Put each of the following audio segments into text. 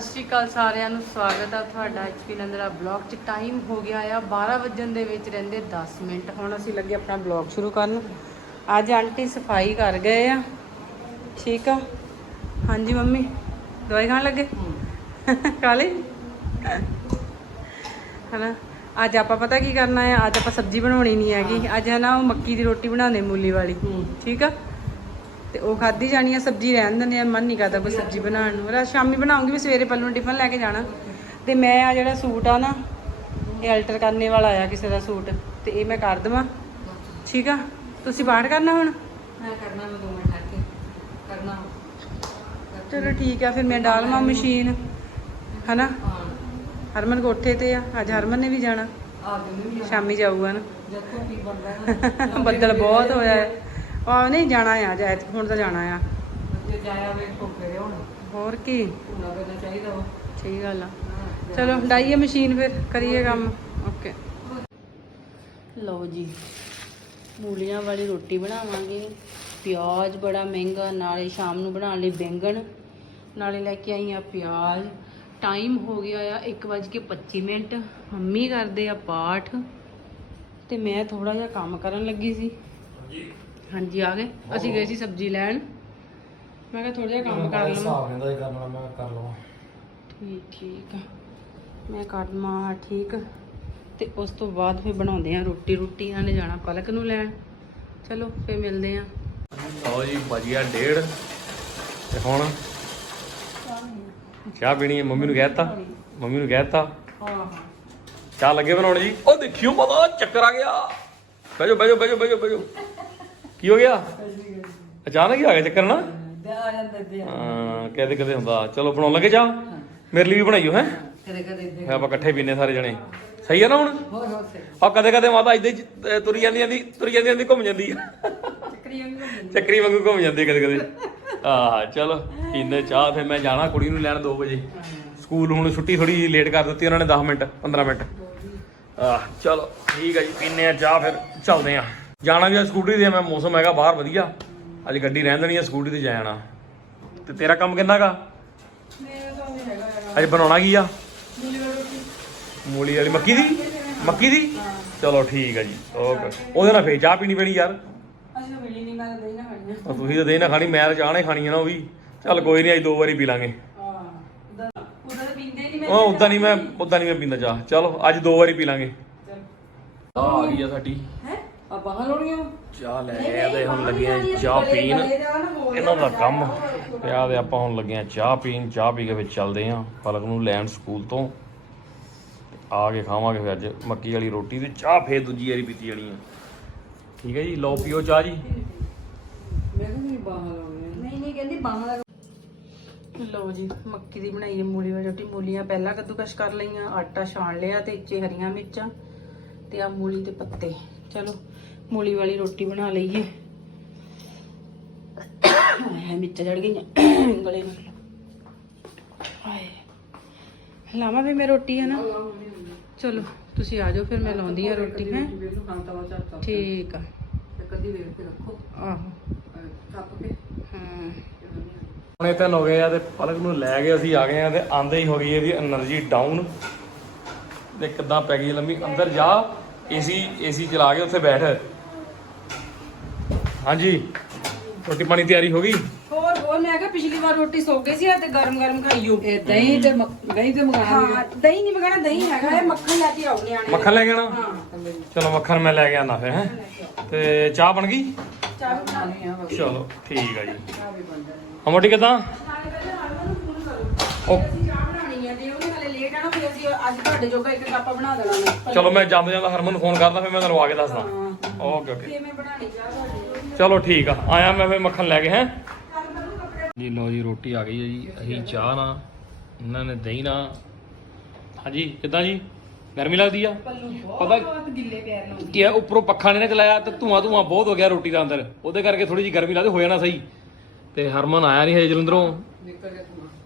ਸਤਿ ਸ਼੍ਰੀ ਅਕਾਲ ਸਾਰਿਆਂ ਨੂੰ ਸਵਾਗਤ ਆ ਤੁਹਾਡਾ ਐਚਪੀ ਨੰਦਰਾ ਬਲੌਗ 'ਚ। ਟਾਈਮ ਹੋ ਗਿਆ ਆ 12 ਵਜਣ ਦੇ ਵਿੱਚ ਰਹਿੰਦੇ 10 ਮਿੰਟ। ਹੁਣ ਅਸੀਂ ਲੱਗੇ ਆਪਣਾ ਬਲੌਗ ਸ਼ੁਰੂ ਕਰਨ। ਅੱਜ ਆਂਟੀ ਸਫ਼ਾਈ ਕਰ ਗਏ ਆ। ਠੀਕ ਆ? ਹਾਂਜੀ ਮੰਮੀ ਦਵਾਈ ਖਾਣ ਲੱਗੇ? ਲਈ? ਹਨਾ? ਅੱਜ ਆਪਾਂ ਪਤਾ ਕੀ ਕਰਨਾ ਹੈ ਅੱਜ ਆਪਾਂ ਸਬਜ਼ੀ ਬਣਾਉਣੀ ਨਹੀਂ ਹੈਗੀ। ਅੱਜ ਹੈ ਨਾ ਉਹ ਮੱਕੀ ਦੀ ਰੋਟੀ ਬਣਾਉਂਦੇ ਮੂਲੀ ਵਾਲੀ। ਠੀਕ ਆ? ਤੇ ਉਹ ਖਾਦੀ ਜਾਣੀ ਆ ਸਬਜ਼ੀ ਰਹਿਣ ਦਿੰਦੇ ਆ ਮਨ ਨਹੀਂ ਕਰਦਾ ਕੋਈ ਸਬਜ਼ੀ ਬਣਾਉਣ ਨੂੰ। ਰਾਤ ਸ਼ਾਮੀ ਬਣਾਉਂਗੀ ਵੀ ਸਵੇਰੇ ਪੱਲੂ ਟਿਫਨ ਲੈ ਕੇ ਜਾਣਾ। ਤੇ ਮੈਂ ਆ ਜਿਹੜਾ ਸੂਟ ਆ ਨਾ ਇਹ ਅਲਟਰ ਕਰਨੇ ਵਾਲਾ ਆ ਕਿਸੇ ਦਾ ਸੂਟ ਤੇ ਇਹ ਮੈਂ ਕਰ ਦਵਾਂ। ਠੀਕ ਆ? ਤੁਸੀਂ ਬਾਹਰ ਕਰਨਾ ਹੁਣ? ਮੈਂ ਕਰਨਾ ਮੈਂ ਦੋ ਮਿੰਟ ਠਹਿਰ ਕੇ ਕਰਨਾ। ਚਲੋ ਠੀਕ ਆ ਫਿਰ ਮੈਂ ਡਾਲਮਾ ਮਸ਼ੀਨ ਹਨਾ? ਹਰਮਨ ਕੋਠੇ ਤੇ ਆ ਅੱਜ ਹਰਮਨ ਨੇ ਵੀ ਜਾਣਾ। ਸ਼ਾਮੀ ਜਾਊਗਾ ਨਾ। ਬੱਦਲ ਬਹੁਤ ਹੋਇਆ ਹੈ। ਆ ਨਹੀਂ ਜਾਣਾ ਆ ਜਾ ਹੁਣ ਤਾਂ ਜਾਣਾ ਆ। ਜੇ ਜਾਇਆ ਵੇ ਠੋਕੇ ਦੇ ਹੁਣ ਹੋਰ ਕੀ? ਪੂਰਾ ਕਰਨਾ ਚਾਹੀਦਾ ਵਾ। ਸਹੀ ਗੱਲ ਆ। ਚਲੋ ਡਾਈਏ ਮਸ਼ੀਨ ਫਿਰ ਕਰੀਏ ਕੰਮ। ਓਕੇ। ਲਓ ਜੀ ਮੂਲੀਆਂ ਵਾਲੀ ਰੋਟੀ ਬਣਾਵਾਂਗੇ। ਪਿਆਜ਼ ਬੜਾ ਮਹਿੰਗਾ ਨਾਲੇ ਸ਼ਾਮ ਨੂੰ ਬਣਾਉਣ ਲਈ ਬੈਂਗਣ ਨਾਲੇ ਲੈ ਕੇ ਆਈ ਆ ਪਿਆਜ਼। ਟਾਈਮ ਹੋ ਗਿਆ ਆ 1:25 ਮਿੰਟ। ਮੰਮੀ ਕਰਦੇ ਆ ਪਾਠ। ਤੇ ਮੈਂ ਥੋੜਾ ਜਿਹਾ ਕੰਮ ਕਰਨ ਲੱਗੀ ਸੀ। ਹਾਂਜੀ ਆ ਗਏ। ਅਸੀਂ ਗਏ ਸੀ ਸਬਜ਼ੀ ਲੈਣ। ਮੈਂ ਕਿਹਾ ਥੋੜਾ ਜਿਹਾ ਕੰਮ ਕਰ ਲਵਾਂ। ਹਿਸਾਬ ਕਹਿੰਦਾ ਹੀ ਕਰਨਾ ਮੈਂ ਕਰ ਲਵਾਂ। ਠੀਕ ਠੀਕ ਆ। ਮੈਂ ਕੱਢਮਾ ਠੀਕ। ਤੇ ਉਸ ਤੋਂ ਬਾਅਦ ਫਿਰ ਬਣਾਉਂਦੇ ਆ ਰੋਟੀ। ਰੋਟੀ ਇਹਨਾਂ ਨੇ ਜਾਣਾ ਪਲਕ ਨੂੰ ਲੈਣ। ਚਲੋ ਫਿਰ ਮਿਲਦੇ ਆ ਲਓ ਜੀ ਵਜਿਆ ਡੇਢ। ਤੇ ਹੁਣ ਚਾਹ ਪੀਣੀ ਹੈ ਮੰਮੀ ਨੂੰ ਕਹਿਤਾ ਮੰਮੀ ਨੂੰ ਕਹਿਤਾ ਹਾਂ ਹਾਂ ਚਾਹ ਲੱਗੇ ਬਣਾਉਣ ਜੀ? ਉਹ ਦੇਖਿਓ ਪਤਾ ਚੱਕਰ ਆ ਗਿਆ। ਬੈਜੋ ਬੈਜੋ ਬੈਜੋ ਬੈਜੋ ਬੈਜੋ ਕੀ ਹੋ ਗਿਆ? ਅਚਾਨਕ ਹੀ ਆ ਗਿਆ ਚੱਕਰ ਨਾ? ਆ ਜਾਂਦੇ ਹਾਂ ਕਦੇ ਕਦੇ ਹੁੰਦਾ। ਚਲੋ ਬਣਾਉਣ ਲੱਗੇ ਚਾਹ? ਮੇਰੇ ਲਈ ਵੀ ਬਣਾਈਓ ਹੈ? ਕਦੇ ਕਦੇ ਫਿਰ ਆਪਾਂ ਇਕੱਠੇ ਪੀਨੇ ਸਾਰੇ ਜਣੇ। ਸਹੀ ਹੈ ਨਾ ਹੁਣ? ਹੋਰ ਹੋਰ ਸੇ ਆ ਕਦੇ ਕਦੇ ਮਾਤਾ ਇਦਾਂ ਹੀ ਤੁਰੀ ਜਾਂਦੀ ਜਾਂਦੀ ਤੁਰੀ ਜਾਂਦੀ ਜਾਂਦੀ ਘੁੰਮ ਜਾਂਦੀ ਆ। ਚੱਕਰੀ ਵਾਂਗੂ ਘੁੰਮ ਜਾਂਦੀ। ਕਦੇ ਕਦੇ। ਆਹ ਚਲੋ ਪੀਨੇ ਚਾਹ ਫਿਰ ਮੈਂ ਜਾਣਾ ਕੁੜੀ ਨੂੰ ਲੈਣ 2 ਵਜੇ। ਸਕੂਲ ਹੁਣ ਛੁੱਟੀ ਥੋੜੀ ਲੇਟ ਕਰ ਦਿੱਤੀ ਉਹਨਾਂ ਨੇ 10 ਮਿੰਟ 15 ਮਿੰਟ। ਆਹ ਚਲੋ ਠੀਕ ਹੈ ਜੀ ਪੀਨੇ ਆ ਚਾਹ ਫਿਰ ਚੱਲਦੇ ਆ ਜਾਣਾ ਵੀ ਸਕੂਟਰੀ ਤੇ ਮੈਂ ਮੌਸਮ ਹੈਗਾ ਬਾਹਰ ਵਧੀਆ। ਅੱਜ ਗੱਡੀ ਰਹਿਣ ਦੇਣੀ ਆ ਸਕੂਟਰੀ ਤੇ ਜਾਣਾ ਤੇ ਤੇਰਾ ਕੰਮ ਕਿੰਨਾ ਗਾ ਅੱਜ ਬਣਾਉਣਾ ਕੀ ਆ? ਮੂਲੀ ਵਾਲੀ ਮੱਕੀ ਦੀ? ਮੱਕੀ ਦੀ? ਚਲੋ ਠੀਕ ਹੈ ਜੀ ਓਕੇ। ਉਹਦੇ ਨਾਲ ਫੇਰ ਚਾਹ ਪੀਣੀ ਪੈਣੀ ਯਾਰ। ਅਸੀਂ ਤਾਂ ਮਿਲੀ ਨਹੀਂ ਮੈਂ ਤਾਂ ਨਹੀਂ ਨਾ ਖਾਣੀ ਉਹ ਤੁਸੀਂ ਤਾਂ ਦੇ ਨਾ ਖਾਣੀ ਮੈਂ ਤਾਂ ਚਾਹ ਨੇ ਖਾਣੀ ਆ ਨਾ ਉਹ ਵੀ। ਚੱਲ ਕੋਈ ਨਹੀਂ ਅੱਜ ਦੋ ਵਾਰੀ ਪੀ ਲਾਂਗੇ। ਹਾਂ ਉਹਦਾ ਉਹਦਾ ਤਾਂ ਪੀਂਦੇ ਨਹੀਂ ਉਹ ਉਦਾਂ ਨਹੀਂ ਮੈਂ ਉਦਾਂ ਨਹੀਂ ਮੈਂ ਪੀਂਦਾ ਚਾਹ। ਚਲੋ ਅੱਜ ਦੋ ਵਾਰੀ ਪੀ ਲਾਂਗੇ। ਆ ਗਈ ਆ ਸਾਡੀ। ਹੈ? ਆ ਬਾਹਾਂ ਲੋੜੀਆਂ ਚਾਹ ਲੈ ਆਏ ਤੇ ਹੁਣ ਲੱਗੇ ਆ ਚਾਹ ਪੀਣ। ਇਹਨਾਂ ਦਾ ਕੰਮ। ਪਿਆ ਤੇ ਆਪਾਂ ਹੁਣ ਲੱਗੇ ਆ ਚਾਹ ਪੀਣ ਚਾਹ ਪੀ ਕੇ ਵਿੱਚ ਚੱਲਦੇ ਆ ਫਲਕ ਨੂੰ ਲੈਣ ਸਕੂਲ ਤੋਂ। ਤੇ ਆ ਕੇ ਖਾਵਾਂਗੇ ਫਿਰ ਅੱਜ ਮੱਕੀ ਵਾਲੀ ਰੋਟੀ ਤੇ ਚਾਹ ਫੇਰ ਦੂਜੀ ਵਾਰੀ ਪੀਤੀ ਜਾਣੀ ਆ। ਠੀਕ ਹੈ ਜੀ ਲਓ ਪੀਓ ਚਾਹ ਜੀ। ਮੈਂ ਵੀ ਬਾਹਾਂ ਲੋੜੀਆਂ ਨਹੀਂ ਨਹੀਂ ਕਹਿੰਦੀ ਬਾਹਾਂ ਦਾ ਲਓ ਜੀ ਮੱਕੀ ਦੀ ਬਣਾਈ ਹੈ ਮੂਲੀ ਵਾਲੀ ਰੋਟੀ। ਮੂਲੀਆਂ ਪਹਿਲਾਂ ਕੱਦੂਕਸ਼ ਕਰ ਲਈਆਂ ਆਟਾ ਛਾਣ ਲਿਆ ਤੇ ਇੱਚੇ ਹਰੀਆਂ ਮਿਰਚਾਂ ਤੇ ਆ ਮੂਲੀ ਦੇ ਪੱਤੇ। ਚਲੋ। ਮੂਲੀ ਵਾਲੀ ਰੋਟੀ ਬਣਾ ਲਈ ਹੈ ਹੈ ਮਿੱਠਾ ਚੜ ਗਈ ਗਲੇ ਨੂੰ। ਹਾਏ, ਲਾਵਾ ਵੀ ਮੈਂ ਰੋਟੀ, ਹੈ ਨਾ? ਚਲੋ, ਤੁਸੀਂ ਆ ਜਾਓ, ਫਿਰ ਮੈਂ ਲਾਉਂਦੀ ਆ ਰੋਟੀ, ਹੈ? ਠੀਕ ਆ। ਕਦੀ ਵੇਖ ਰੱਖੋ ਆਹੋ ਤੇ ਪਲਕ ਨੂੰ ਲੈ ਗਏ ਅਸੀਂ ਆ ਗਏ ਆ ਤੇ ਆਂਦੇ ਹੀ ਹੋ ਗਈ ਇਹਦੀ એનર્ਜੀ ਡਾਊਨ ਤੇ ਕਿੱਦਾਂ ਪੈ ਗਈ ਲੰਮੀ? ਅੰਦਰ ਜਾ, ਏਸੀ ਏਸੀ ਚਲਾ ਕੇ ਉੱਥੇ ਬੈਠ। ਹਾਂਜੀ। ਰੋਟੀ ਪਾਣੀ ਤਿਆਰੀ ਹੋ ਗਈ? ਹੋਰ ਹੋਰ ਮੈਂ ਕਿਹਾ ਪਿਛਲੀ ਵਾਰ ਰੋਟੀ ਸੋ ਗਈ ਸੀ ਤੇ ਗਰਮ ਗਰਮ ਖਾਈਓ। ਇਹ ਦਹੀਂ ਤੇ ਦਹੀਂ ਤੇ ਮੰਗਾਣਾ ਹਾਂ ਦਹੀਂ ਨਹੀਂ ਮਗਣਾ ਦਹੀਂ ਹੈਗਾ ਇਹ ਮੱਖਣ ਲੈ ਕੇ ਆਉ ਨਿਆਣੇ। ਮੱਖਣ ਲੈ ਕੇ ਆਣਾ ਚਲੋ ਮੱਖਣ ਮੈਂ ਲੈ ਕੇ ਆਣਾ ਫਿਰ ਹੈ। ਤੇ ਚਾਹ ਬਣ ਗਈ? ਚਾਹ ਬਣਾ ਨਹੀਂ ਆ ਬਸ। ਚਲੋ ਠੀਕ ਆ ਜੀ। ਆ ਵੀ ਅਮੋਟੀ ਕਿਦਾਂ? ਨਾਲੇ ਪਹਿਲਾਂ ਹਰਮਨ ਨੂੰ ਫੋਨ ਕਰੋ। ਉਹ ਅਸੀਂ ਚਾਹ ਬਣਾਣੀ ਹੈ ਜੇ ਉਹਨੇ ਹਲੇ ਲੇਟ ਆਣਾ ਫਿਰ ਅਸੀਂ ਅੱਜ ਤੁਹਾਡੇ ਜੋਗਾ ਇੱਕ ਕੱਪ ਬਣਾ ਦੇਣਾ। ਮੈਂ ਚਲੋ ਮੈਂ ਜਾਂਦੇ ਜਾਂਦਾ ਹਰਮਨ ਨੂੰ ਫੋਨ ਕਰਦਾ ਫਿਰ ਮੈਂ ਤੁਹਾਨੂੰ ਆ ਕੇ ਦੱਸਦਾ। ਓਕੇ ਓਕੇ ਕਿਵੇਂ ਬਣਾਣੀ ਚਾਹ ਤੁਹਾਡੇ ਚਲੋ ਠੀਕ ਆ। ਆਇਆ ਮੈਂ ਫਿਰ ਮੱਖਣ ਲੈ ਕੇ, ਹੈ? ਜੀ ਲਓ ਜੀ, ਰੋਟੀ ਆ ਗਈ ਹੈ ਜੀ। ਅਸੀਂ ਚਾਹ ਨਾ ਉਹਨਾਂ ਨੇ ਦਹੀਂ ਨਾ ਹਾਂਜੀ, ਕਿੱਦਾਂ ਜੀ? ਗਰਮੀ ਲੱਗਦੀ ਆ? ਪਤਾ ਗਿੱਲੇ ਪੈਰ ਨਾਲ ਕੀ ਆ, ਉੱਪਰੋਂ ਪੱਖਾ ਨਹੀਂ ਨਾ ਚਲਾਇਆ ਤੇ ਧੂਆਂ ਧੂਆਂ ਬਹੁਤ ਹੋ ਗਿਆ ਰੋਟੀ ਦਾ ਅੰਦਰ। ਉਹਦੇ ਕਰਕੇ ਥੋੜੀ ਜੀ ਗਰਮੀ ਲੱਗਦੀ, ਹੋ ਜਾਣਾ ਸਹੀ। ਤੇ ਹਰਮਨ ਆਇਆ ਨਹੀਂ ਹਜੇ ਜਲੰਧਰੋਂ।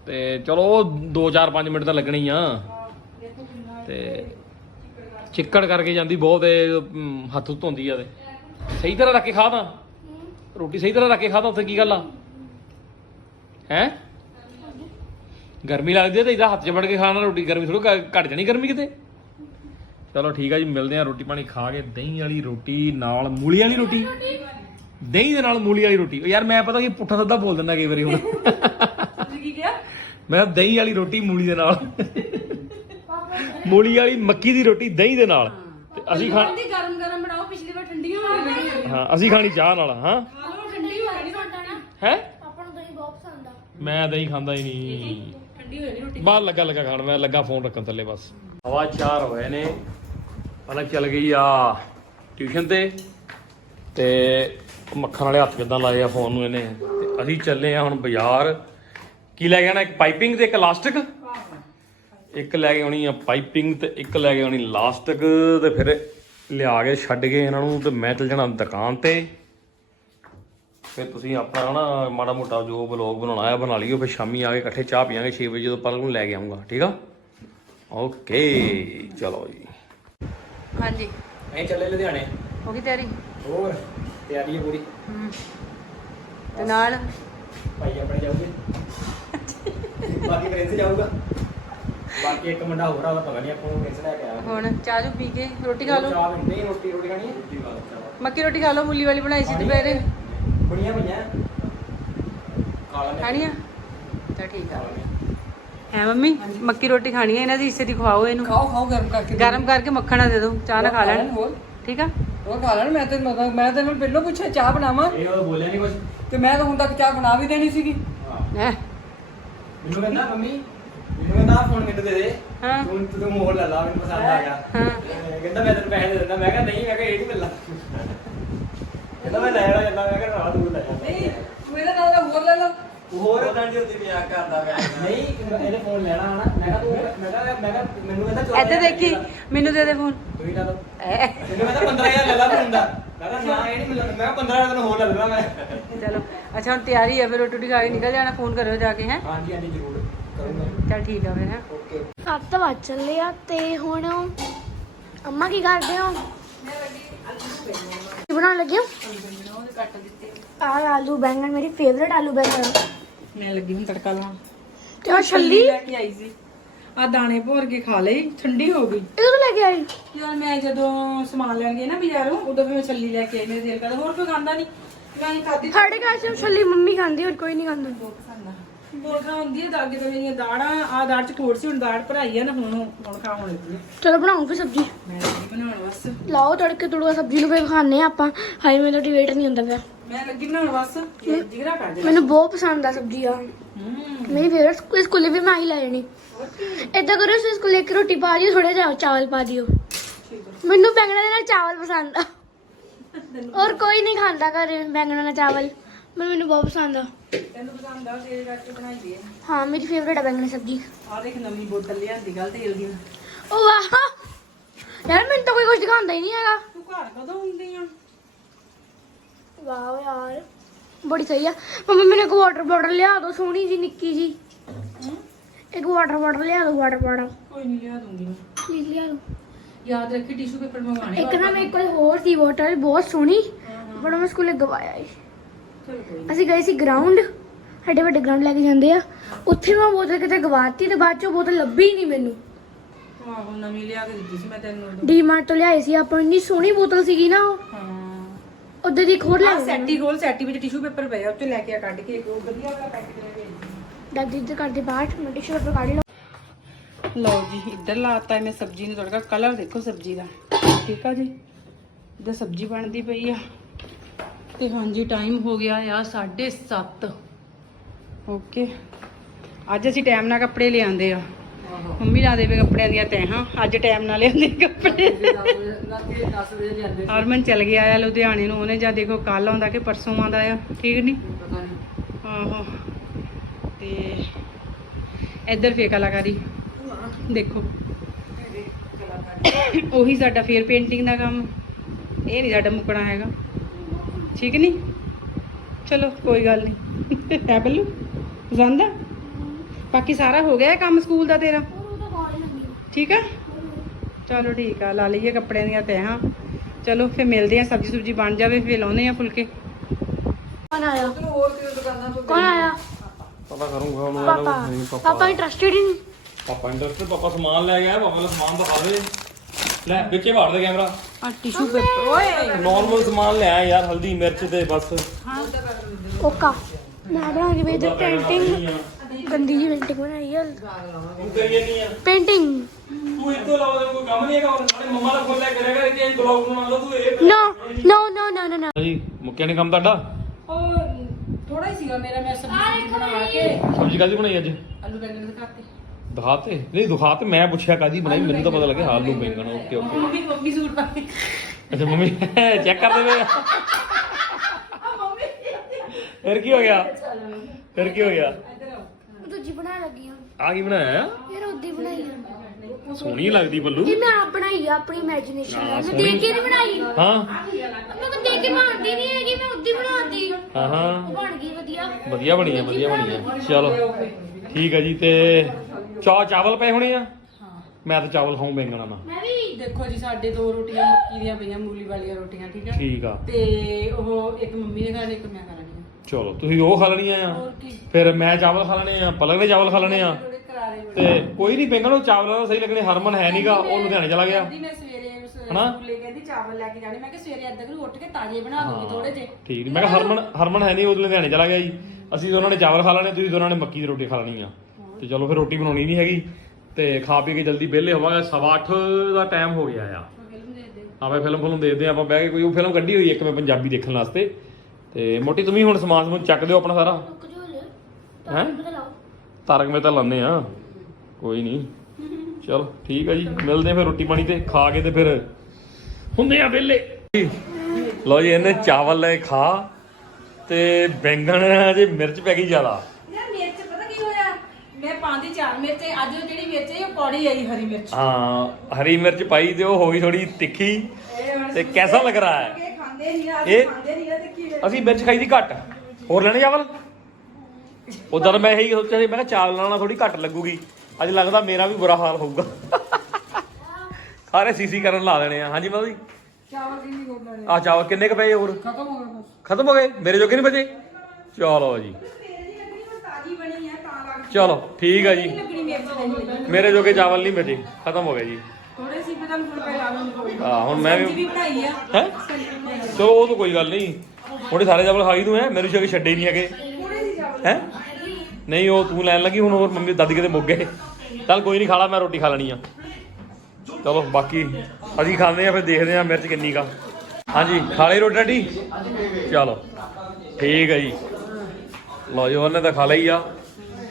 ਤੇ ਚਲੋ 2-4-5 ਮਿੰਟ ਤਾਂ ਲੱਗਣੇ ਹੀ ਆ। ਤੇ ਚਿੱਕੜ ਕਰਕੇ ਜਾਂਦੀ ਬਹੁਤ ਅਮ, ਹੱਥ ਹੁੱਥ ਧੋਂਦੀ ਆ ਤੇ। ਸਹੀ ਤਰ੍ਹਾਂ ਰੱਖ ਕੇ ਖਾ ਤਾਂ। ਰੋਟੀ ਸਹੀ ਤਰ੍ਹਾਂ ਰੱਖ ਕੇ ਖਾ ਤਾਂ ਉੱਥੇ ਕੀ ਗੱਲ ਆ? ਹੈ? ਗਰਮੀ ਲੱਗਦੀ ਹੈ ਤੇ ਇਹਦਾ ਹੱਥ 'ਚ ਫੜ ਕੇ ਖਾਣਾ ਰੋਟੀ ਗਰਮੀ ਥੋੜਾ ਘਟ ਜਾਣੀ ਗਰਮੀ ਕਿਤੇ। ਚਲੋ ਠੀਕ ਆ ਜੀ ਮਿਲਦੇ ਆ ਰੋਟੀ ਪਾਣੀ ਖਾ ਕੇ। ਦਹੀਂ ਵਾਲੀ ਰੋਟੀ ਨਾਲ ਮੂਲੀ ਵਾਲੀ ਰੋਟੀ। ਦਹੀਂ ਦੇ ਨਾਲ ਮੂਲੀ ਵਾਲੀ ਰੋਟੀ। ਉਹ ਯਾਰ ਮੈਂ ਪਤਾ ਕੀ ਪੁੱਠਾ ਸੱਦਾ ਬੋਲ ਦਿੰਦਾ ਕਈ ਵਾਰੀ ਹੁਣ। ਕੀ ਕਿਹਾ? ਮੈਂ ਕਿਹਾ ਦਹੀਂ ਵਾਲੀ ਰੋਟੀ ਮੂਲੀ ਦੇ ਨਾਲ। ਮੂਲੀ ਵਾਲੀ ਮੱਕੀ ਦੀ ਰੋਟੀ ਦਹੀਂ ਦੇ ਨਾਲ। ਤੇ ਅਸੀਂ ਖਾ ਕਹਿੰਦੀ ਗਰਮ ਗਰਮ ਬਣਾਓ ਪਿਛਲੀ ਵਾਰ ਠੰਡੀਆਂ ਹੋ ਗਈਆਂ ਹਾਂ ਅਸੀਂ ਖਾਣੀ ਚਾਹ ਨਾਲ ਹਾਂ। ਲਓ ਠੰਡੀ ਹੋ ਗਈ ਸਾਡਾ ਹੈ? ਪਾਪਾ ਨੂੰ ਦਹੀਂ ਬਹੁਤ ਪਸੰਦ ਆ। ਮੈਂ ਦਹੀਂ ਖਾਂਦਾ ਹੀ ਨਹੀਂ। ਠੰਡੀ ਹੋ ਜਾਣੀ ਰੋਟੀ। ਬਾਹਰ ਲੱਗਾ ਲੱਗਾ ਖਾਣ ਮੈਂ ਲੱਗਾ ਫੋਨ ਰੱਖਣ ਥੱਲੇ ਬਸ। ਹਵਾ ਚਾਰ ਹੋਏ ਨੇ। ਪਲਕ ਚੱਲ ਗਈ ਆ ਟਿਊਸ਼ਨ ਤੇ। ਤੇ ਮੱਖਣ ਵਾਲੇ ਹੱਥ ਕਿੱਦਾਂ ਲਾਏ ਆ ਫੋਨ ਨੂੰ ਇਹਨੇ। ਤੇ ਅਸੀਂ ਚੱਲੇ ਆ ਹੁਣ ਬਾਜ਼ਾਰ। ਕੀ ਲੈ ਆਣਾ ਇੱਕ ਪਾਈਪਿੰਗ ਤੇ ਇੱਕ ਇਲਾਸਟਿਕ? ਇੱਕ ਲੈ ਕੇ ਆਉਣੀ ਆ ਪਾਈਪਿੰਗ ਤੇ ਇੱਕ ਲੈ ਕੇ ਆਉਣੀ ਇਲਾਸਟਿਕ ਤੇ ਫਿਰ ਲਿਆ ਕੇ ਛੱਡ ਕੇ ਇਹਨਾਂ ਨੂੰ ਤੇ ਮੈਂ ਚੱਲ ਜਾਣਾ ਦੁਕਾਨ ਤੇ। ਫਿਰ ਤੁਸੀਂ ਆਪਣਾ ਨਾ ਮਾੜਾ ਮੋਟਾ ਜੋ ਬਲੌਗ ਬਣਾਉਣਾ ਹੈ ਬਣਾ ਲਿਓ ਫਿਰ ਸ਼ਾਮੀ ਆ ਕੇ ਇਕੱਠੇ ਚਾਹ ਪੀਾਂਗੇ 6 ਵਜੇ ਜਦੋਂ ਪਲਕ ਨੂੰ ਲੈ ਕੇ ਆਉਂਗਾ ਠੀਕ ਆ? ਓਕੇ ਚਲੋ ਜੀ। ਹਾਂਜੀ। ਅਸੀਂ ਚੱਲੇ ਲੁਧਿਆਣੇ। ਹੋ ਗਈ ਤਿਆਰੀ? ਹੋਰ ਤਿਆਰੀ ਹੈ ਪੂਰੀ। ਹਮ। ਤੇ ਨਾਲ? ਭਾਈ ਆਪਣੇ ਜਾਊਗੇ। ਬਾਕੀ ਪ੍ਰਿੰਸ ਜਾਊਗਾ। ਬਾਕੀ ਇੱਕ ਮੁੰਡਾ ਹੋਰ ਆ ਪਤਾ ਨਹੀਂ ਆਪਾਂ ਨੂੰ ਪ੍ਰਿੰਸ ਲੈ ਕੇ ਆਇਆ। ਹੁਣ ਚਾਹ ਜੂ ਪੀ ਕੇ ਰੋਟੀ ਖਾ ਲਓ। ਚਾਹ ਨਹੀਂ ਰੋਟੀ ਰੋਟੀ ਖਾਣੀ ਹੈ? ਮੱਕੀ ਰੋਟੀ ਖਾ ਲਓ ਮੂਲੀ ਵਾਲੀ ਬਣਾਈ ਸੀ ਦੁਪਹਿਰੇ। ਕੁੜੀਆਂ ਪਈਆਂ? ਕਾਲਾ ਖਾਣੀ ਆ ਤਾਂ ਠੀਕ ਆ। ਹੈ। ਮੰਮੀ ਮੱਕੀ ਰੋਟੀ ਖਾਣੀ ਹੈ ਇਹਨਾਂ ਦੀ ਇਸੇ ਦੀ ਖਵਾਓ ਇਹਨੂੰ। ਖਾਓ ਖਾਓ ਗਰਮ ਕਰਕੇ ਗਰਮ ਕਰਕੇ ਮੱਖਣਾ ਦੇ ਦਿਓ ਚਾਹ ਨਾ ਖਾ ਲੈਣ। ਠੀਕ ਆ? ਉਹ ਖਾ ਲੈਣ ਮੈਂ ਤੇ ਮੈਂ ਤੈਨੂੰ ਪਹਿਲਾਂ ਪੁੱਛਿਆ ਚਾਹ ਬਣਾਵਾਂ? ਇਹ ਉਹ ਬੋਲਿਆ ਨਹੀਂ ਕੁਝ ਤੇ ਮੈਂ ਤਾਂ ਹੁਣ ਤੱਕ ਚਾਹ ਬਣਾ ਵੀ ਦੇਣੀ ਸੀਗੀ। ਹੈ? ਮੈਨੂੰ ਕਹਿੰਦਾ ਮੰਮੀ ਮੈਨੂੰ ਕਹਿੰਦਾ ਫੋਨ ਮੈਨੂੰ ਦੇ ਦੇ? ਹਾਂ। ਤੂੰ ਤੂੰ ਮੋਹਰ ਲੈ ਲਾ ਮੈਨੂੰ ਪਸੰਦ ਆ ਗਿਆ। ਹਾਂ। ਤੇ ਕਹਿੰਦਾ ਮੈਂ ਤੈਨੂੰ ਪੈਸੇ ਦੇ ਦਿੰਦਾ। ਮੈਂ ਕਿਹਾ ਨਹੀਂ ਮੈਂ ਕਿਹਾ ਇਹ ਨਹੀਂ ਮਿਲਣਾ। ਕਹਿੰਦਾ ਮੈਂ ਲੈ ਲੈਣਾ ਜਾਂਦਾ ਮੈਂ ਕਿਹਾ ਰਾਤ ਨੂੰ ਲੈ ਜਾ ਨਹੀਂ ਤੂੰ ਇਹਦਾ ਨਾਲ ਦਾ ਹੋਰ ਲੈ ਲਾ। ਹੋਰ? ਉਦਾਂ ਦੀ ਉੱਤੇ ਮਜ਼ਾਕ ਕਰਦਾ ਪਿਆ। ਨਹੀਂ ਇਹਨੇ ਫੋਨ ਲੈਣਾ ਹਨਾ। ਮੈਂ ਕਿਹਾ ਤੂੰ ਮੈਂ ਕਿਹਾ ਮੈਂ ਕਿਹਾ ਮੈਨੂੰ ਕਹਿੰਦਾ ਚੋਰੀ ਇੱਥੇ ਦੇਖੀ ਮੈਨੂੰ ਦੇ ਦੇ ਫੋਨ ਤੂੰ ਹੀ ਲਾ ਦੋ ਐ, ਮੈਨੂੰ ਕਹਿੰਦਾ 15000 ਲੈ ਲਾ ਫੋਨ ਦਾ। ਮੈਂ ਕਿਹਾ ਨਾ ਇਹ ਨਹੀਂ ਮਿਲਣਾ। ਮੈਂ ਕਿਹਾ 15000 ਤੈਨੂੰ ਹੋਰ ਲੈ ਲੈਣਾ ਮੈਂ। ਚਲੋ ਅੱਛਾ ਹੁਣ ਤਿਆਰੀ ਹੈ ਫਿਰ ਰੋਟੀ ਰੋਟੀ ਖਾ ਕੇ ਨਿਕਲ ਜਾਣਾ। ਫੋਨ ਕਰਿਓ ਜਾ ਕੇ ਹੈ। ਹਾਂਜੀ ਹਾਂਜੀ ਜ਼ਰੂਰ। ਕਰੂੰਗਾ ਚਲ ਠੀਕ ਆ ਫਿਰ ਹੈ। ਓਕੇ। ਸੱਤ ਵੱਜ ਚੱਲੇ ਆ ਤੇ ਹੁਣ ਅੰਮਾ ਕੀ ਕਰਦੇ ਹੋ ਕੀ ਬਣਾਉਣ ਲੱਗੇ ਹੋ? ਆ ਆਲੂ ਬੈਂਗਣ ਮੇਰੀ ਫੇਵਰੇਟ ਆਲੂ ਬੈਂਗਣ। ਆ। ਮੈਂ ਲੱਗੀ ਹੁਣ ਤੜਕਾ ਲਾਉਣ। ਤੇ ਆ ਛੱਲੀ? ਲੈ ਕੇ ਆਈ ਸੀ। ਆ ਦਾਣੇ ਭੋਰ ਕੇ ਖਾ ਲਈ ਠੰਡੀ ਹੋ ਗਈ। ਇਹ ਤੋਂ ਲੈ ਕੇ ਆਈ? ਯਾਰ ਮੈਂ ਜਦੋਂ ਸਮਾਨ ਲੈਣ ਗਈ ਨਾ ਬਾਜ਼ਾਰੋਂ ਉਦੋਂ ਵੀ ਮੈਂ ਛੱਲੀ ਲੈ ਕੇ ਆਈ ਮੇਰੇ ਦਿਲ ਕਰਦਾ ਹੋਰ ਕੋਈ ਖਾਂਦਾ ਨਹੀਂ ਮੈਂ ਹੀ ਖਾਦੀ ਸਾਡੇ ਘਰ ਸਿਰਫ ਛੱਲੀ ਮੰਮੀ ਖਾਂਦੀ ਹੋਰ ਕੋਈ ਨਹੀਂ ਖਾਂਦਾ। ਬੋਲਣਾ ਹੁੰਦੀ ਹੈ ਦਾਗੇ ਤੋਂ ਮੇਰੀਆਂ ਦਾੜਾਂ ਆ ਦਾੜ ਚ ਕੋੜ ਸੀ ਹੁਣ ਦਾੜ ਭਰਾਈ ਆ ਨਾ ਹੁਣ ਹੁਣ ਖਾਣ ਲੱਗੀ ਆ। ਚਲੋ ਬਣਾਉਂ ਫਿਰ ਸਬਜ਼ੀ। ਮੈਂ ਲੱਗੀ ਬਣਾਉਣ ਬਸ। ਲਾਓ ਤੜਕੇ ਤੁੜੂਆ ਸਬਜ਼ੀ ਨੂੰ ਫਿਰ ਖਾਣੇ ਆ ਆਪਾਂ। ਹਾਈ ਮੇਰਾ ਵੇਟ ਨਹੀਂ ਹੁੰਦਾ ਪਿਆ। ਮੈਂ ਲੱਗੀ ਬਣਾਉਣ ਬਸ ਜਿਗਰਾ ਕਰ ਦੇ। ਮੈਨੂੰ ਬਹੁਤ ਪਸੰਦ ਆ ਸਬਜ਼ੀ ਆ। ਹੂੰ। ਮੇਰੀ ਫੇਵਰਟ ਸਕੂਲੇ ਵੀ ਮੈਂ ਹੀ ਲੈ ਜਾਣੀ। ਏਦਾਂ ਕਰੋ ਸਵੇਰੇ ਸਕੂਲੇ ਇੱਕ ਰੋਟੀ ਪਾ ਦਿਓ ਥੋੜੇ ਜਿਹਾ ਚਾਵਲ ਪਾ ਦਿਓ। ਮੈਨੂੰ ਬੈਂਗਣਾ ਦੇ ਨਾਲ ਚਾਵਲ ਪਸੰਦ ਆ। ਔਰ ਕੋਈ ਨਹੀਂ ਖਾਂਦਾ ਘਰੇ ਬੈਂਗਣਾ ਨਾਲ ਚਾਵਲ। ਮੈਨੂੰ ਬਹੁਤ ਪਸੰਦ ਆ। ਤੈਨੂੰ ਪਸੰਦ ਆ ਤੇਰੇ ਕਰਕੇ ਬਣਾਈ ਦੀ ਹੈ ਹਾਂ ਮੇਰੀ ਫੇਵਰਟ ਆ ਬੈਂਗਣਾ ਸਬਜ਼ੀ। ਆ ਦੇਖ ਨਵੀਂ ਬੋਤਲ ਲਿਆਂਦੀ ਗੱਲ ਤੇਲ ਦੀ ਓ ਵਾਹ! ਯਾਰ ਮੈਨੂੰ ਤਾਂ ਕੋਈ ਕੁਝ ਦਿਖਾਉਂਦਾ ਹੀ ਨਹੀਂ ਹੈਗਾ। ਤੂੰ ਘਰ ਕਦੋਂ ਹੁੰਦੀ ਆ? ਵਾਹ ਯਾਰ ਬੜੀ ਸਹੀ ਆ। ਮੰਮੀ ਮੈਨੂੰ ਇੱਕ ਵਾਟਰ ਬੋਟਲ ਲਿਆ ਦਿਓ ਸੋਹਣੀ ਜੀ ਨਿੱਕੀ ਜੀ ਇੱਕ ਵਾਟਰ ਬੋਟਲ ਲਿਆ ਦਿਓ ਵਾਟਰ ਬੋਟਲ ਕੋਈ ਨਹੀਂ ਲਿਆ ਦੂੰਗੀ ਮੈਂ। ਪਲੀਜ਼ ਲਿਆ ਦਿਓ। ਯਾਦ ਰੱਖੀ ਟਿਸ਼ੂ ਪੇਪਰ ਮੰਗਵਾਣੇ ਇੱਕ ਨਾ ਮੇਰੇ ਕੋਲ ਹੋਰ ਸੀ ਵਾਟਰ ਬਹੁਤ ਸੋਹਣੀ ਬੜਾ ਮੈਂ ਸਕੂਲੇ ਗਵਾਇਆ ਸੀ ਅਸੀਂ ਗਏ ਸੀ ਗਰਾਊਂਡ ਸਾਡੇ ਵੱਡੇ ਗਰਾਊਂਡ ਲੈ ਕੇ ਜਾਂਦੇ ਆ। ਉੱਥੇ ਮੈਂ ਬੋਤਲ ਕਿਤੇ ਗਵਾਤੀ ਤੇ ਬਾਅਦ ਚੋਂ ਬੋਤਲ ਲੱਭੀ ਨਹੀਂ ਮੈਨੂੰ। ਆਹੋ ਨਵੀਂ ਲਿਆ ਕੇ ਦਿੱਤੀ ਸੀ ਮੈਂ ਤੈਨੂੰ। ਡੀਮਾਰਟ ਤੋਂ ਲਿਆਏ ਸੀ ਆਪਾਂ ਇੰਨੀ ਸੋਹਣੀ ਬੋਤਲ ਸੀਗੀ ਨਾ ਉਹ। ਉਧਰ ਦੀ ਖੋਲ ਆ ਲੈ ਸੈਟੀ ਖੋਲ ਸੈਟੀ ਵਿੱਚ ਟਿਸ਼ੂ ਪੇਪਰ ਪਿਆ ਉੱਤੇ ਲੈ ਕੇ ਆ ਕੱਢ ਕੇ। ਇੱਕ ਵਧੀਆ ਵਾਲਾ ਪੈਕੇਟ ਲੈ ਕੇ ਦਾਦੀ ਇੱਧਰ ਕਰਦੇ ਬਾਹਰ ਮੈਂ ਟਿਸ਼ੂ ਪੇਪਰ ਕੱਢ ਲਓ ਲਓ ਜੀ ਇੱਧਰ ਲਾਤਾ ਮੈਂ ਸਬਜ਼ੀ ਨੂੰ ਤੜਕਾ। ਕਲਰ ਦੇਖੋ ਸਬਜ਼ੀ ਦਾ। ਠੀਕ ਆ ਜੀ? ਇੱਧਰ ਸਬਜ਼ੀ ਬਣਦੀ ਪਈ ਆ। ਤੇ ਹਾਂਜੀ ਟਾਈਮ ਹੋ ਗਿਆ ਆ 7:30 ਓਕੇ ਅੱਜ ਅਸੀਂ ਟਾਈਮ ਨਾਲ ਕੱਪੜੇ ਲਿਆਂਦੇ ਆ। ਮੰਮੀ ਲਾ ਦੇਵੇ ਕੱਪੜਿਆਂ ਦੀਆਂ ਤੈਹਾਂ। ਅੱਜ ਟਾਈਮ ਨਾਲ ਲਿਆਂਦੇ ਕੱਪੜੇ। ਹਰਮਨ ਚਲ ਗਿਆ ਆ ਲੁਧਿਆਣੇ ਨੂੰ। ਉਹਨੇ ਜਾਂ ਦੇਖੋ ਕੱਲ ਆਉਂਦਾ ਕਿ ਪਰਸੋਂ ਆਉਂਦਾ ਆ। ਠੀਕ ਨਹੀਂ ਆਹੋ। ਤੇ ਇੱਧਰ ਫੇਰ ਕਲਾਕਾਰੀ। ਦੇਖੋ। ਉਹੀ ਸਾਡਾ ਫੇਰ ਪੇਂਟਿੰਗ ਦਾ ਕੰਮ। ਇਹ ਨਹੀਂ ਸਾਡਾ ਮੁੱਕਣਾ ਹੈਗਾ। ਠੀਕ ਨਹੀਂ ਚਲੋ ਕੋਈ ਗੱਲ ਨਹੀਂ ਹੈ ਬੱਲੂ? ਪਸੰਦ ਆ? ਬਾਕੀ ਸਾਰਾ ਹੋ ਗਿਆ ਹੈ ਕੰਮ ਸਕੂਲ ਦਾ ਤੇਰਾ? ਠੀਕ ਆ? ਚਲੋ ਠੀਕ ਆ ਲਾ ਲਈਏ ਕੱਪੜਿਆਂ ਦੀਆਂ ਤੈਹਾਂ ਚਲੋ ਫਿਰ ਮਿਲਦੇ ਆ ਸਬਜ਼ੀ ਸੁਬਜੀ ਬਣ ਜਾਵੇ ਫਿਰ ਲਾਉਨੇ ਆ ਫੁਲਕੇ। ਕੌਣ ਆਇਆ? ਕੌਣ ਆਇਆ? ਪਤਾ ਕਰੂੰਗਾ ਉਹਨੂੰ ਪਾਪਾ। ਨਹੀਂ ਪਾਪਾ ਇੰਟਰਸਟਿਡ ਹੀ ਨਹੀਂ। ਪਾਪਾ ਇੰਟਰਸਟ ਪਾਪਾ ਸਮਾਨ ਲੈ ਗਿਆ ਪਾਪਾ ਨੂੰ ਸਮਾਨ ਦਿਖਾ ਦੇ। ਲੈ ਵਿੱਚੇ ਵਾੜ ਦੇ ਕੈਮਰਾ। ਆ ਟਿਸ਼ੂ ਪੇਪਰ ਓਏ। ਨਾਰਮਲ ਸਮਾਨ ਲੈ ਆਇਆ ਯਾਰ ਹਲਦੀ ਮਿਰਚ ਤੇ ਬਸ। ਓਕਾ। ਮੈਂ ਬਣਾ ਕੇ ਵੇਚ ਪੇਂਟਿੰਗ ਗੰਦੀ ਜੀ ਪੇਂਟਿੰਗ ਬਣਾਈ ਹੈ ਤੂੰ ਕਰੀਏ ਨਹੀਂ ਆ। ਪੇਂਟਿੰਗ ਤੂੰ ਇੱਥੋਂ ਲਾਓ ਤੇ ਕੋਈ ਕੰਮ ਨਹੀਂ ਹੈਗਾ ਨਾਲੇ ਮੰਮਾ ਦਾ ਫੋਨ ਲੈ ਕੇ ਰਹਿ ਗਿਆ ਕਿ ਬਲੌਗ ਬਣਾਉਂਦਾ ਤੂੰ ਇਹ ਨੋ ਨੋ ਨੋ ਨੋ ਨੋ ਨੋ ਜੀ ਮੁੱਕਿਆ ਨਹੀਂ ਕੰਮ ਤੁਹਾਡਾ? ਉਹ ਥੋੜਾ ਹੀ ਸੀਗਾ ਮੇਰਾ ਮੈਂ ਸਬਜ਼ੀ ਬਣਾ ਕੇ। ਸਬਜ਼ੀ ਕਾਦੀ ਬਣਾਈ ਅੱਜ? ਆਲੂ ਬੈਂਗਣ ਦੇ ਖਾਤੇ ਦਿਖਾਤੇ ਨਹੀਂ ਦਿਖਾਤੇ ਮੈਂ ਪੁੱਛਿਆ ਕਾਦੀ ਬਣਾਈ ਮੈਨੂੰ ਤਾਂ ਪਤਾ ਲੱਗਿਆ ਹਾਲ ਨੂੰ ਬੈਂਗਣ okay okay mummy mummy suit ਪਾ ਕੇ ਅੱਛਾ ਮੰਮੀ ਚੈੱਕ ਕਰਦੇ ਪਏ ਫਿਰ ਕੀ ਹੋ ਗਿਆ? ਫਿਰ ਕੀ ਹੋ ਗਿਆ? ਦੂਜੀ ਬਣਾ ਲੱਗੀ ਹਾਂ। ਆ ਕੀ ਬਣਾਇਆ? ਆ ਫਿਰ ਉਹਦੀ ਬਣਾਈ ਆ। ਸੋਹਣੀ ਲੱਗਦੀ ਬੱਲੂ। ਜੀ ਮੈਂ ਆਪ ਬਣਾਈ ਆ ਆਪਣੀ ਇਮੇਜਿਨੇਸ਼ਨ ਹਾਂ, ਨਾਲ ਮੈਂ। ਦੇਖ ਕੇ ਨਹੀਂ ਬਣਾਈ। ਹਾਂ। ਮੈਂ ਤਾਂ ਦੇਖ ਕੇ ਬਣਦੀ ਨਹੀਂ ਹੈਗੀ ਮੈਂ ਉੱਦੀ ਬਣਾਉਂਦੀ। ਹਾਂ ਹਾਂ। ਉਹ ਬਣ ਗਈ ਵਧੀਆ। ਵਧੀਆ ਬਣੀ ਆ ਵਧੀਆ ਬਣੀ ਆ। ਚਲੋ ਠੀਕ ਆ ਜੀ ਤੇ ਚਾ ਚਾਵਲ ਪਏ ਹੋਣੇ ਆ? ਹਾਂ। ਮੈਂ ਤਾਂ ਚਾਵਲ ਖਾਉਂ ਬੈਂਗਣਾ ਨਾਲ ਮੈਂ ਵੀ ਦੇਖੋ ਜੀ ਸਾਡੇ ਦੋ ਰੋਟੀਆਂ ਮੱਕੀ ਦੀਆਂ ਪਈਆਂ ਮੂਲੀ ਵਾਲੀਆਂ ਰੋਟੀਆਂ ਠੀਕ ਹੈ ਠੀਕ ਆ। ਤੇ ਉਹ ਇੱਕ ਮੰਮੀ ਨੇ ਖਾਣੀ ਇੱਕ ਮੈਂ ਖਾਣੀ ਚਲੋ ਤੁਸੀਂ ਉਹ ਖਾ ਲੈਣੀਆਂ ਆ। ਹੋਰ ਕੀ? ਫਿਰ ਮੈਂ ਚਾਵਲ ਖਾ ਲੈਣੇ ਆ ਪਲਕ ਨੇ ਚਾਵਲ ਖਾ ਲੈਣੇ ਆ। ਥੋੜੇ ਕਰਾਰੇ ਬਣੇ। ਤੇ ਕੋਈ ਨਹੀਂ ਬੈਂਗਣ ਉਹ ਚਾਵਲਾਂ ਦਾ ਸਹੀ ਲੱਗਣੇ ਹਰਮਨ ਹੈ ਨਹੀਂਗਾ ਉਹ ਲੁਧਿਆਣੇ ਚਲਾ ਗਿਆ। ਕਹਿੰਦੀ ਮੈਂ ਸਵੇਰੇ ਉਸ ਹਨਾ? ਸਕੂਲੇ ਕਹਿੰਦੀ ਚਾਵਲ ਲੈ ਕੇ ਜਾਣੇ ਮੈਂ ਕਿਹਾ ਸਵੇਰੇ ਅੱਧਾ ਕਿਲੋ ਉੱਠ ਕੇ ਤਾਜ਼ੇ ਬਣਾ ਦੂੰਗੀ ਥੋੜੇ ਜੇ ਠੀਕ ਨੀ। ਮੈਂ ਕਿਹਾ ਹਰਮਨ ਹਰਮਨ ਹੈ ਨਹੀਂ ਉਹ ਲੁਧਿਆਣੇ ਚਲਾ ਗਿਆ ਜੀ। ਅਸੀਂ ਦੋਨਾਂ ਨੇ ਚਾਵਲ ਖਾ ਲੈਣੇ ਤੁਸੀਂ ਦੋਨਾਂ ਨੇ ਮੱਕੀ ਦੀ ਰੋਟੀ ਖਾ ਲੈਣੀ ਆ। ਤੇ ਚਲੋ ਫਿਰ ਰੋਟੀ ਬਣਾਉਣੀ ਨਹੀਂ ਹੈਗੀ ਤੇ ਖਾ ਪੀ ਕੇ ਜਲਦੀ ਵਿਹਲੇ ਹੋਵਾਂਗੇ ਸਵਾ ਅੱਠ ਦਾ ਟਾਈਮ ਹੋ ਗਿਆ ਆ। ਆਪਾਂ ਫਿਲਮ ਫਿਲਮ ਦੇਖਦੇ ਆਪਾਂ ਬਹਿ ਕੇ ਕੋਈ ਉਹ ਫਿਲਮ ਕੱਢੀ ਹੋਈ ਇੱਕ ਮੈਂ ਪੰਜਾਬੀ ਦੇਖਣ ਵਾਸਤੇ। ਤੇ ਮੋਟੀ ਤੁਸੀਂ ਹੁਣ ਸਮਾਨ ਸਮੂਨ ਚੱਕ ਦਿਓ ਆਪਣਾ ਸਾਰਾ। ਹੈਂ? ਤਾਰਕ ਮਹਿਤਾ ਲਾਉਂਦੇ ਆ ਕੋਈ ਨਹੀਂ। ਚਲੋ ਠੀਕ ਆ ਜੀ। ਮਿਲਦੇ ਆ ਫਿਰ ਰੋਟੀ ਪਾਣੀ ਤੇ ਖਾ ਕੇ ਤੇ ਫਿਰ ਹੁੰਦੇ ਆ ਵਿਹਲੇ। ਲਓ ਜੀ ਇਹਨੇ ਚਾਵਲ ਲੈ ਖਾ ਤੇ ਬੈਂਗਣ ਜੇ ਮਿਰਚ ਪੈ ਗਈ ਜ਼ਿਆਦਾ ਯਾਰ ਮਿਰਚ ਪਤਾ ਕੀ ਹੋਇਆ ਮੈਂ ਪਾਉਂਦੀ ਚਾਰ ਮਿਰਚ ਅੱਜ ਉਹ ਜਿਹੜੀ ਮਿਰਚ ਹੈ ਉਹ ਕੌੜੀ ਆਈ ਹਰੀ ਮਿਰਚ। ਹਾਂ ਹਰੀ ਮਿਰਚ ਪਾਈ ਤੇ ਉਹ ਹੋਈ ਥੋੜੀ ਤਿੱਖੀ ਤੇ ਕੈਸਾ ਲੱਗ ਰਹਾ ਹੈ? ਇਹ ਖਾਂਦੇ ਨਹੀਂ ਆ ਇਹ ਖਾਂਦੇ ਨਹੀਂ ਆ ਤੇ ਕੀ ਅਸੀਂ ਮਿਰਚ ਖਾਈ ਦੀ ਘੱਟ। ਹੋਰ ਲੈਣੇ ਚਾਵਲ? ਉਧਰ ਮੈਂ ਇਹੀ ਸੋਚਿਆ ਸੀ ਮੈਂ ਕਿਹਾ ਚਾਵਲਾਂ ਨਾਲ ਥੋੜੀ ਘੱਟ ਲੱਗੂਗੀ। ਅੱਜ ਲੱਗਦਾ ਮੇਰਾ ਵੀ ਬੁਰਾ ਹਾਲ ਹੋਊਗਾ। ਸਾਰੇ ਸੀਸੀ ਕਰਨ ਲਾ ਦੇਣੇ ਆ। ਹਾਂਜੀ ਮਾਤਾ ਜੀ? ਚਾਵਲ ਕਿੰਨੀ ਕੋਲ ਲੈਣੇ। ਆ ਚਾਵਲ ਕਿੰਨੇ ਕ ਪਏ ਹੋਰ? ਖਤਮ ਹੋ ਬਸ। ਖਤਮ ਹੋ ਗਏ? ਮੇਰੇ ਜੋਗੇ ਨਹੀਂ ਬਚੇ? ਚਲੋ ਜੀ। ਚਲੋ ਠੀਕ ਆ ਜੀ। ਮੇਰੇ ਜੋਗੇ ਚਾਵਲ ਨਹੀਂ ਬਚੇ। ਖਤਮ ਹੋ ਗਏ ਜੀ। ਥੋੜੇ ਸੀ ਪਤਾ ਨਹੀਂ ਲਵਾਂਗੇ ਹੁਣ ਮੈਂ ਵੀ ਬਣਾਈ ਆ। ਹੈ? ਚਲੋ ਉਹ ਤਾਂ ਕੋਈ ਗੱਲ ਨਹੀਂ। ਥੋੜੇ ਸਾਰੇ ਚਾਵਲ ਖਾਈ ਤੂੰ ਹੈ? ਮੇਰੇ ਜੋਗੇ ਛੱਡੇ ਹੀ ਨਹੀਂ ਹੈਗੇ। ਹੈ? ਨਹੀਂ ਉਹ ਤੂੰ ਲੈਣ ਲੱਗੀ ਹੁਣ ਹੋਰ ਮੰਮੀ ਦਾਦੀ ਕਿਤੇ ਮੁੱਕ ਗਏ। ਚੱਲ ਕੋਈ ਨਹੀਂ ਖਾਲਾ ਮੈਂ ਰੋਟੀ ਖਾ ਲੈਣੀ ਆ। ਚਲੋ ਬਾਕੀ ਅਸੀਂ ਖਾਂਦੇ ਆ ਫਿਰ ਦੇਖਦੇ ਆ ਮਿਰਚ ਕਿੰਨੀ ਕਾ ਹਾਂਜੀ ਖਾ ਲਈ ਰੋਟੀ ਰਾਟੀ ਚਲੋ ਠੀਕ ਹੈ ਜੀ। ਲਓ ਜੀ ਉਹਨੇ ਤਾਂ ਖਾ ਲਈ ਆ।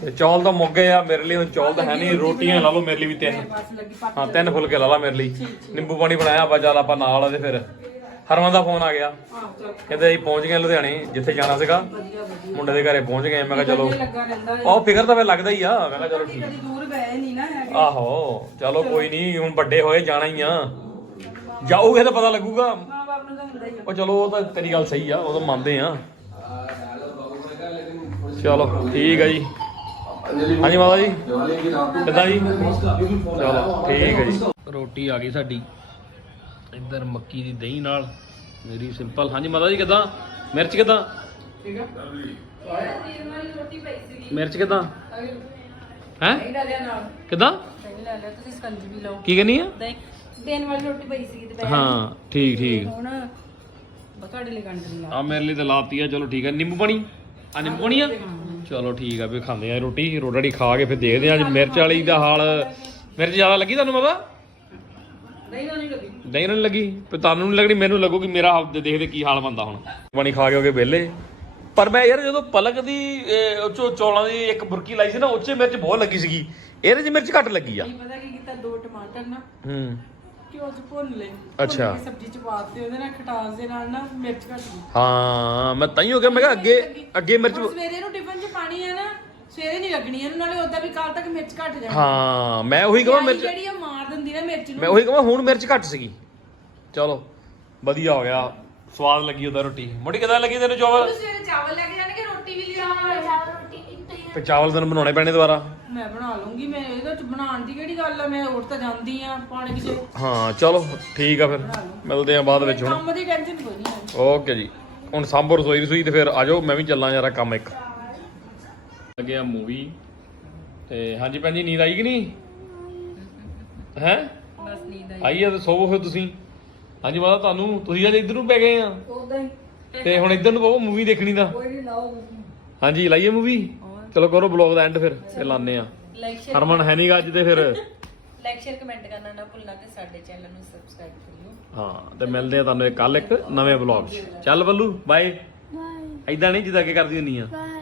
ਤੇ ਚੌਲ ਤਾਂ ਮੁੱਕ ਗਏ ਆ ਮੇਰੇ ਲਈ ਹੁਣ ਚੌਲ ਤਾਂ ਹੈ ਨਹੀਂ ਰੋਟੀਆਂ ਲਾ ਲਓ ਮੇਰੇ ਲਈ ਵੀ ਤਿੰਨ। ਹਾਂ ਤਿੰਨ ਫੁਲਕੇ ਲਾ ਲਾ ਮੇਰੇ ਲਈ। ਨਿੰਬੂ ਪਾਣੀ ਬਣਾਇਆ ਆਪਾਂ ਚੱਲ ਆਪਾਂ ਨਾਲ ਆ ਤੇ ਫਿਰ। ਹਰਮਨ ਦਾ ਫੋਨ ਆ ਗਿਆ। ਆਹ ਕਹਿੰਦੇ ਅਸੀਂ ਪਹੁੰਚ ਗਏ ਲੁਧਿਆਣੇ ਜਿੱਥੇ ਜਾਣਾ ਸੀਗਾ। ਮੁੰਡੇ ਦੇ ਘਰੇ ਪਹੁੰਚ ਗਏ ਮੈਂ ਕਿਹਾ ਚਲੋ। ਇਹ ਲੱਗਾ ਰਹਿੰਦਾ ਹੈ ਉਹ ਫਿਕਰ ਤਾਂ ਫਿਰ ਲੱਗਦਾ ਹੀ ਆ ਮੈਂ ਕਿਹਾ ਚਲੋ ਠੀਕ। ਦੂਰ ਗਏ ਨਹੀਂ ਨਾ ਹੈਗੇ। ਆਹੋ ਚਲੋ ਕੋਈ ਨਹੀਂ ਹੁਣ ਵੱਡੇ ਹੋਏ ਜਾਣਾ ਹੀ ਆ। ਜਾਓਗੇ ਤਾਂ ਪਤਾ ਲੱਗੂਗਾ। ਉਹ ਚਲੋ ਉਹ ਤਾਂ ਤੇਰੀ ਗੱਲ ਸਹੀ ਆ ਉਹ ਤਾਂ ਮੰਨਦੇ ਆ। ਚਲੋ ਠੀਕ ਆ ਜੀ। ਹਾਂਜੀ ਮਾਤਾ ਜੀ। ਕਿੱਦਾਂ ਜੀ? ਚਲੋ ਠੀਕ ਹੈ ਜੀ। ਰੋਟੀ ਆ ਗਈ ਸਾਡੀ। ਇੱਧਰ ਮੱਕੀ ਦੀ ਦਹੀਂ ਨਾਲ। ਮੇਰੀ ਸਿੰਪਲ ਹਾਂਜੀ ਮਾਤਾ ਜੀ ਕਿੱਦਾਂ? ਮਿਰਚ ਕਿੱਦਾਂ? ਠੀਕ ਮਿਰਚ ਕਿੱਦਾਂ? ਹੈ? ਕਿੱਦਾਂ? ਦਹੀਂ ਲੈ ਲਿਆ ਤੁਸੀਂ ਸਕੰਜੀ ਵੀ ਲਓ। ਕੀ ਕਹਿੰਨੀ ਆ? ਦਹੀਂ। ਦੇਣ ਵਾਲੀ ਰੋਟੀ ਪਈ ਸੀ ਤੇ ਹਾਂ ਠੀਕ ਠੀਕ। ਹੁਣ ਬਸ ਤੁਹਾਡੇ ਲਈ ਕੰਡ ਲਾ। ਆ ਮੇਰੇ ਲਈ ਤਾਂ ਲਾਤੀ ਆ ਚਲੋ ਠੀਕ ਆ। ਨਿੰਬੂ ਪਾਣੀ? ਆ ਨਿੰਬੂ ਪਾਣੀ ਆ? ਚਲੋ ਠੀਕ ਆ ਵੀ ਖਾਂਦੇ ਆ ਰੋਟੀ ਰੋਟੀ ਖਾ ਕੇ ਫਿਰ ਦੇਖਦੇ ਆ ਅੱਜ ਮਿਰਚ ਵਾਲੀ ਦਾ ਹਾਲ ਮਿਰਚ ਜ਼ਿਆਦਾ ਲੱਗੀ ਤੁਹਾਨੂੰ ਦਹੀਂ ਨਾਲ ਨਹੀਂ ਲੱਗੀ। ਨਹੀਂ ਨਾ ਲੱਗੀ? ਪਰ ਤੁਹਾਨੂੰ ਨਹੀਂ ਲੱਗਣੀ ਮੈਨੂੰ ਲੱਗੂਗੀ ਮੇਰਾ ਦੇ- ਦੇਖਦੇ ਕੀ ਹਾਲ ਬੰਦਾ ਹੁਣ। ਪਾਣੀ ਖਾ ਕੇ ਹੋ ਗਏ ਵਿਹਲੇ। ਪਰ ਮੈਂ ਯਾਰ ਜਦੋਂ ਪਲਕ ਦੀ 'ਚੋਂ ਚੌਲਾਂ ਦੀ ਇੱਕ ਬੁਰਕੀ ਲਾਈ ਸੀ ਨਾ ਉੱਚੇ ਮਿਰਚ ਬਹੁਤ ਲੱਗੀ ਸੀਗੀ। ਇਹਦੇ 'ਚ ਮਿਰਚ ਘੱਟ ਲੱਗੀ ਆ। ਨਹੀਂ ਪਤਾ ਕੀ ਕੀਤਾ ਦੋ ਟਮਾਟਰ ਨਾ ਹੂੰ। ਘਿਓ ਚ ਭੁੰਨ ਲਏ। ਅੱਛਾ। ਸਬਜ਼ੀ ਚ ਪਾਤੇ ਉਹਦੇ ਨਾਲ ਖਟਾਸ ਦੇ ਨਾਲ ਨਾ ਮਿਰਚ ਘੱਟ ਗਈ ਹਾਂ ਮੈਂ ਤਾਂ ਹੀ ਹੋ ਗਿਆ ਮੈਂ ਕਿਹਾ ਅੱਗੇ ਅੱਗੇ ਮਿਰਚ ਸਵੇਰੇ ਨੂੰ ਟਿਫਨ ਪਾਣੀ ਹੈ ਨਾ ਸਵੇਰੇ ਨਹੀਂ ਲੱਗਣੀ ਇਹਨੂੰ ਨਾਲੇ ਉਦਾਂ ਵੀ ਕੱਲ ਤੱਕ ਮਿਰਚ ਘੱਟ ਜਾਣੀ। ਹਾਂ ਮੈਂ ਉਹੀ ਕਹਾਂ ਮਿਰਚ ਜਿਹੜੀ ਆ ਮਾਰ ਦਿੰਦੀ ਨਾ ਮਿਰਚ ਨੂੰ। ਮੈਂ ਉਹੀ ਕਹਾਂ ਹੁਣ ਮਿਰਚ ਘੱਟ ਸੀਗੀ। ਚਲੋ ਵਧੀਆ ਹੋ ਗਿਆ ਸਵਾਦ ਲੱਗੀ ਉਹਦਾ ਰੋਟੀ। ਮੋਟੀ ਕਿਦਾਂ ਲੱਗੀ ਤੈਨੂੰ ਚਾਵਲ? ਸਵੇਰੇ ਚਾਵਲ ਲੈ ਕੇ ਜਾਣੇ ਕਿ ਰੋਟੀ ਵੀ ਲਿਆ ਰੋਟੀ ਇੱਥੇ ਹੀ ਆ। ਤੇ ਚਾਵਲ ਤੈਨੂੰ ਬਣਾਉਣੇ ਪੈਣੇ ਦੁਬਾਰਾ? ਮੈਂ ਬਣਾ ਲੂੰਗੀ ਮੈਂ ਇਹਦੇ ਚ ਬਣਾਉਣ ਦੀ ਕਿਹੜੀ ਗੱਲ ਆ ਮੈਂ ਉੱਠ ਤਾਂ ਜਾਂਦੀ ਆ ਪਾਣੀ ਕਿਸੇ ਹਾਂ ਚਲੋ ਠੀਕ ਆ ਫਿਰ। ਮਿਲਦੇ ਆ ਬਾਅਦ ਵਿੱਚ ਹੁਣ। ਕੰਮ ਦੀ ਟੈਨਸ਼ਨ ਕੋਈ ਨਹੀਂ ਓਕੇ ਜੀ। ਹੁਣ ਸਾਂਭੋ ਰਸੋਈ ਰਸੋਈ ਤੇ ਫਿਰ ਆ ਜਾਓ ਮੈਂ ਵੀ ਚੱਲਾਂ ਯਾਰਾ ਕੰਮ ਇੱਕ। ਲੱਗੇ ਆ ਮੂਵੀ ਤੇ ਹਾਂਜੀ ਭੈਣ ਜੀ ਨੀਂਦ ਆਈ ਕਿ ਨਹੀਂ? ਹੈ? ਬਸ ਨੀਂਦ ਆਈ। ਆ ਤੇ ਸੋਵੋ ਫਿਰ ਤੁਸੀਂ। ਹਾਂਜੀ ਮਾਤਾ ਤੁਹਾਨੂੰ ਤੁਸੀਂ ਅੱਜ ਇੱਧਰ ਨੂੰ ਪੈ ਗਏ ਆ। ਤੇ ਹੁਣ ਇੱਧਰ ਨੂੰ ਪਾਵੋ ਮੂਵੀ ਦੇਖਣੀ ਦਾ। ਹਾਂਜੀ ਲਾਈਏ ਮੂਵੀ ਚਲੋ ਕਰੋ ਬਲੌਗ ਦਾ ਐਂਡ ਫਿਰ ਤੇ ਲਾਣੇ ਆ। ਹਰਮਨ ਹੈ ਨਹੀਂਗਾ ਅੱਜ ਤੇ ਫਿਰ। ਲਾਈਕ ਸ਼ੇਅਰ ਕਮੈਂਟ ਕਰਨਾ ਨਾ ਭੁੱਲਣਾ ਤੇ ਸਾਡੇ ਚੈਨਲ ਨੂੰ ਸਬਸਕ੍ਰਾਈਬ ਕਰਿਓ। ਹਾਂ ਤੇ ਮਿਲਦੇ ਆ ਤੁਹਾਨੂੰ ਕੱਲ ਇੱਕ ਨਵੇਂ ਬਲੌਗ 'ਚ। ਚੱਲ ਬੱਲੂ ਬਾਏ ਬਾਏ ਐਦਾਂ ਨਹੀਂ ਜਿੱਦਾਂ ਕਿ ਕਰਦੀ ਹੁੰਨੀ ਆ। ਬਾਏ